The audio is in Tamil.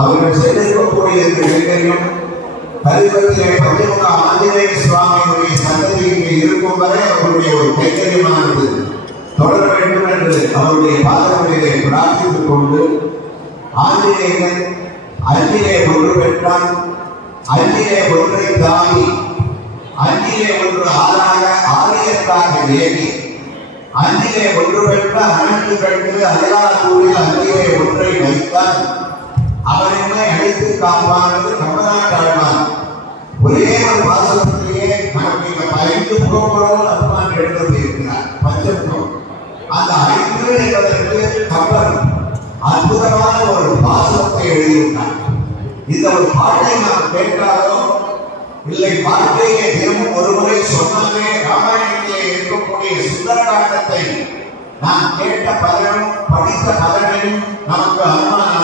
அவர்கள் சென்றிருக்கக்கூடிய கைங்கரியம் கலிபத்திலே பஞ்சமுக ஆஞ்சநேய சுவாமியுடைய சன்னதி இங்கே இருக்கும் வரை அவருடைய ஒரு கைங்கரியமானது தொடர வேண்டும் என்று அவருடைய பாதங்களிலே பிரார்த்தித்துக் கொண்டு ஆஞ்சநேயன் அஞ்சிலே ஒன்று பெற்றான், அஞ்சிலே ஒன்றை தாங்கி, அஞ்சிலே ஒன்று ஆலயத்தாக ஏகி, அஞ்சிலே ஒன்று பெற்ற அனைத்து கண்டு அயலாத்தூரில் அஞ்சிலே ஒன்றை வைத்தான். அவனை அழைத்து காப்பானது கம்பநாட்டாழ்வான். ஒரே ஒரு வாசகத்திலேயே நமக்கு இந்த 5 புறப்படவும் அப்பான் எடுத்து இருக்கிறார். பஞ்சபுரம் அந்த 5 என்பதற்கு கம்பன் அற்புதமான ஒரு வாசகத்தை எழுதியிருந்தார். இந்த ஒரு பாட்டை நாம் கேட்டாலோ இல்லை வாழ்க்கையை தினமும் ஒரு முறை சொன்னாலே ராமாயணத்திலே இருக்கக்கூடிய சுந்தரகாண்டத்தை நாம் கேட்ட பலனும் படித்த பலனையும் நமக்கு அனுமானம்